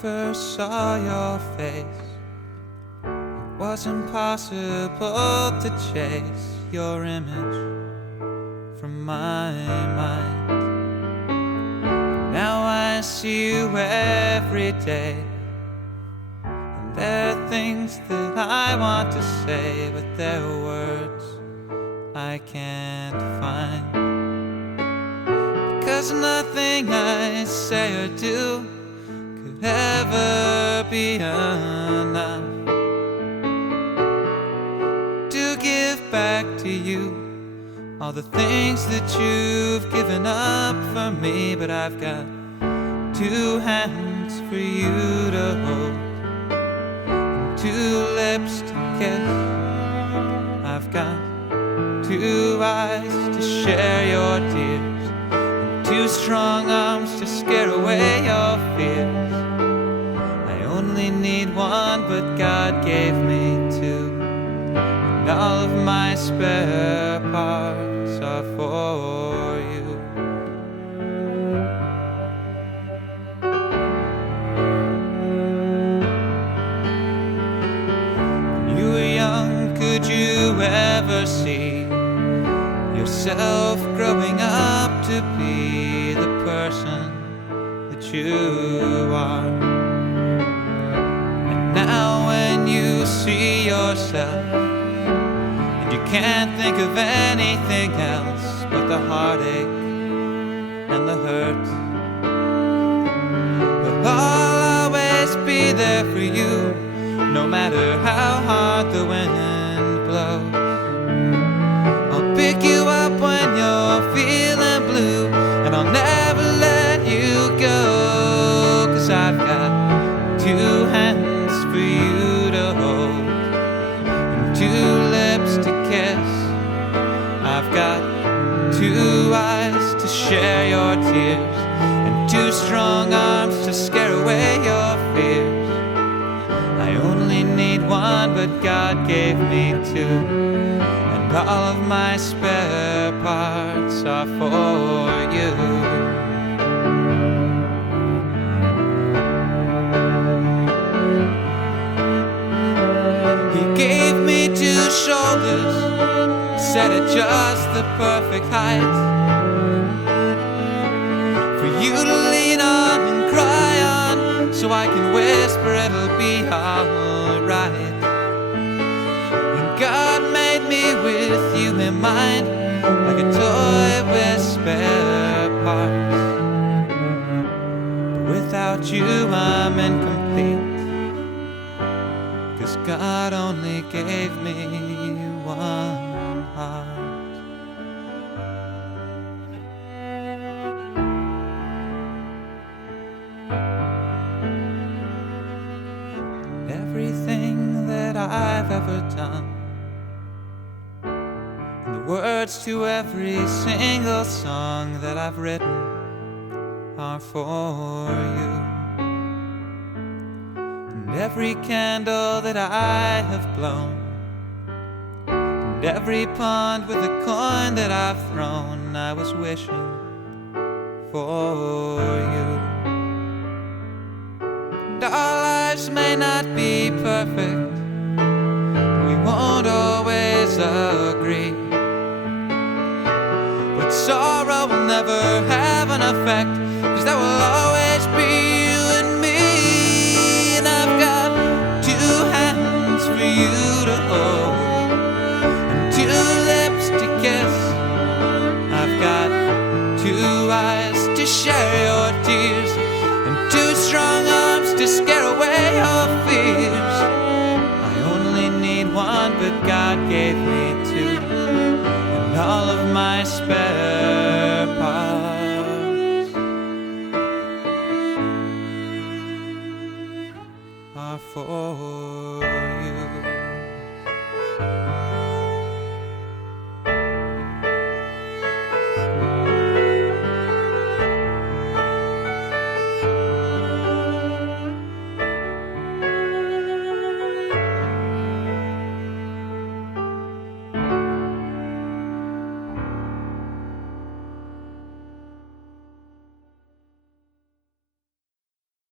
first saw your face, it was impossible to chase your image from my mind. Now I see you every day, and there are things that I want to say, but there are words I can't find. Because nothing I say or do could ever be enough to give back to you all the things that you've given up for me. But I've got two hands for you to hold and two lips to kiss. I've got two eyes to share your tears and two strong arms to scare away your fears. I only need one, but God gave me two, and all of my spare parts are for you. When you were young, could you ever see yourself growing up to be the person that you are? And now when you see yourself, and you can't think of anything else but the heartache and the hurt, but I'll always be there for you, no matter how hard the wind blows. I'll pick you up when you're feeling blue, and I'll never let you go. 'Cause I've got two hands for you to hold and two lips to kiss. I've got two eyes to share your tears and two strong arms to scare away your fears. I only need one, but God gave me two, and all of my spare parts are for you. He gave me two shoulders, set at just the perfect height, for you to lean on and cry on, so I can whisper it'll be alright. And God made me with you in mind, like a toy with spare parts. But without you I'm incomplete, 'cause God only gave me one heart. Everything that I've ever done, and the words to every single song that I've written are for you. And every candle that I have blown, and every pond with a coin that I've thrown, I was wishing for you. And our lives may not be perfect, we won't always agree, but sorrow will never have an effect, 'cause there will always be you and me. And I've got two hands for you to hold and two lips to kiss. I've got two eyes to share your tears